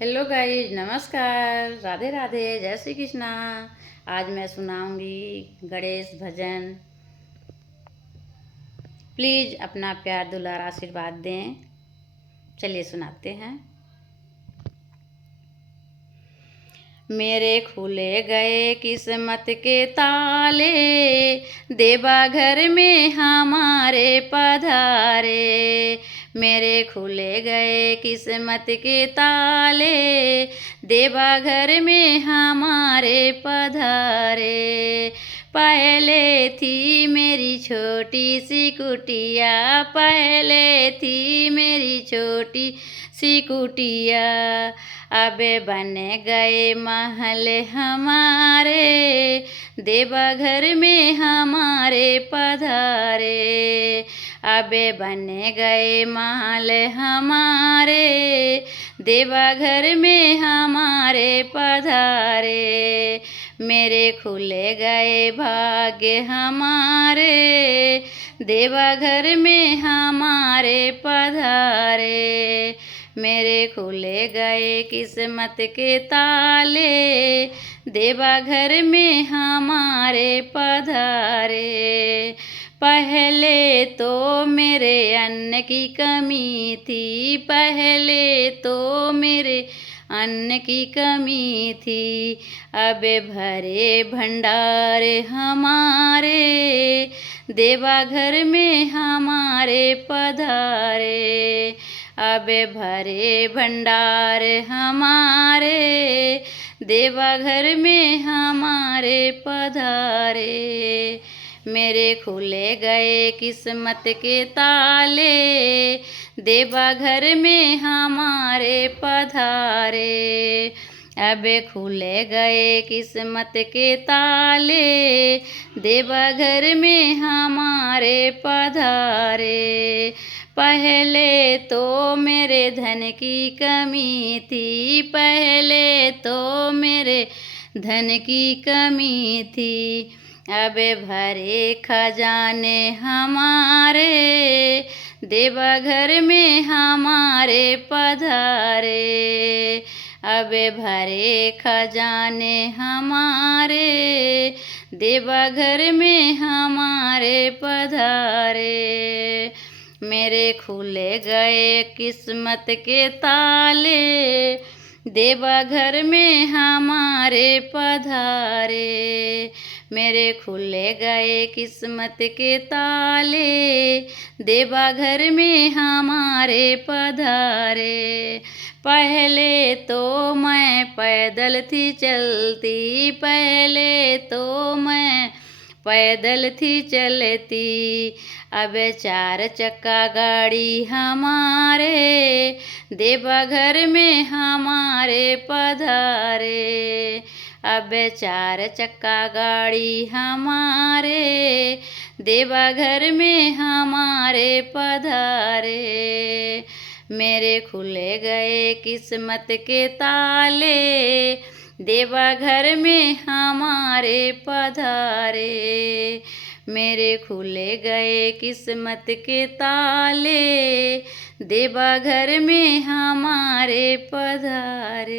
Hello guys, नमस्कार, राधे राधे, जय श्री कृष्णा। आज मैं सुनाऊंगी गणेश भजन। प्लीज़ अपना प्यार दुलार आशीर्वाद दें। चलिए सुनाते हैं। मेरे खुले गए किस्मत के ताले, देवा घर में हमारे पधारे। मेरे खुले गए किस्मत के ताले, देवा घर में हमारे पधारे। पहले थी मेरी छोटी सी कुटिया, पहले थी मेरी छोटी सी कुटिया, अब बन गए महल हमारे, देवा घर में हमारे पधारे। अब बन गए महल हमारे, देवा घर में हमारे पधारे। मेरे खुले गए भाग्य हमारे, देवा घर में हमारे पधारे। मेरे खुले गए किस्मत के ताले, देवा घर में हमारे पधारे। पहले तो मेरे अन्न की कमी थी, पहले तो मेरे अन्न की कमी थी, अब भरे भंडार हमारे, देवा घर में हमारे पधारे। अब भरे भंडार हमारे, देवा घर में हमारे पधारे। मेरे खुले गए किस्मत के ताले, देवा घर में हमारे पधारे। अब खुले गए किस्मत के ताले, देवा घर में हमारे पधारे। पहले तो मेरे धन की कमी थी, पहले तो मेरे धन की कमी थी, अब भरे खजाने हमारे, देवा घर में हमारे पधारे। अब भरे खजाने हमारे, देवा घर में हमारे पधारे। मेरे खुले गए किस्मत के ताले, देवा घर में हमारे पधारे। मेरे खुले गए किस्मत के ताले, देवा घर में हमारे पधारे। पहले तो मैं पैदल थी चलती, पहले तो मैं पैदल थी चलती, अब 4 चक्का गाड़ी हमारे, देवा घर में हमारे पधारे। अब 4 चक्का गाड़ी हमारे, देवा घर में हमारे पधारे। मेरे खुले गए किस्मत के ताले, देवा घर में हमारे पधारे। मेरे खुले गए किस्मत के ताले, देवा घर में हमारे पधारे।